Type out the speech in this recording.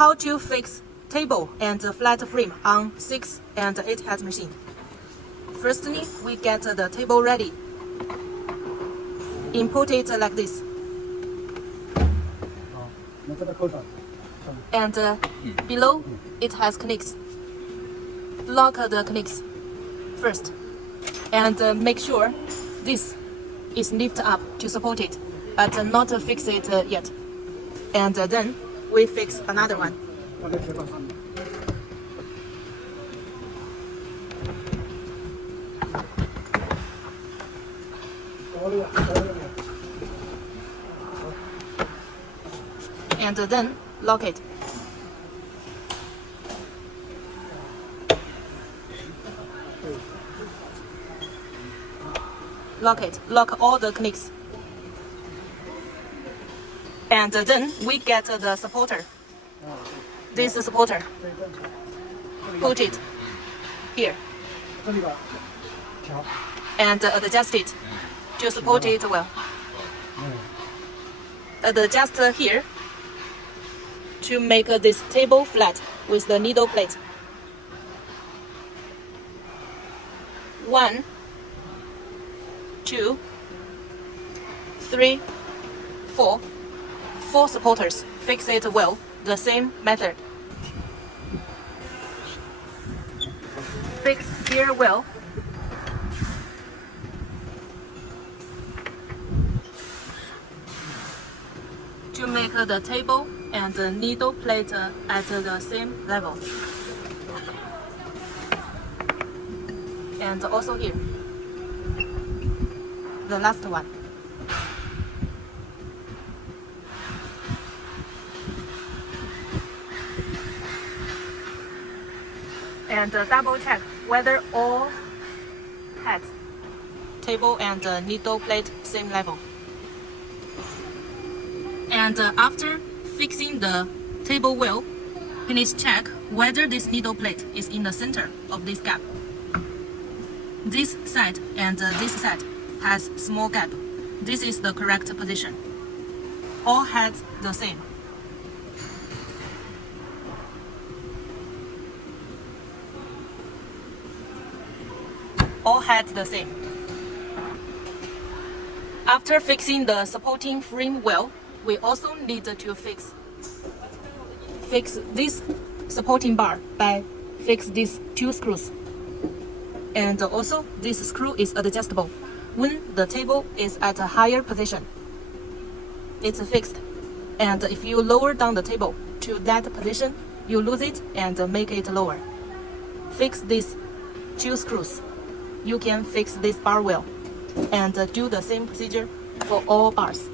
How to fix table and flat frame on 6 and 8 head machine. Firstly, we get the table ready. Input it like this. And below, it has connects. Lock the connects first. And make sure this is lifted up to support it, but not fix it yet. And then we fix another one. And then lock it. Lock it. Lock all the clicks. And then we get the supporter. This supporter. Put it here. And adjust it to support it well. Adjust here to make this table flat with the needle plate. 1, 2, 3, 4. 4 supporters. Fix it well. The same method. Fix here well. To make the table and the needle plate at the same level. And also here. The last one. And double check whether all heads, table and needle plate same level. And after fixing the table well, please check whether this needle plate is in the center of this gap. This side and this side has small gap. This is the correct position. All heads the same. All heads the same. After fixing the supporting frame well, we also need to fix this supporting bar by fix these 2 screws. And also this screw is adjustable when the table is at a higher position. It's fixed. And if you lower down the table to that position, you lose it and make it lower. Fix these 2 screws. You can fix this bar well and do the same procedure for all bars.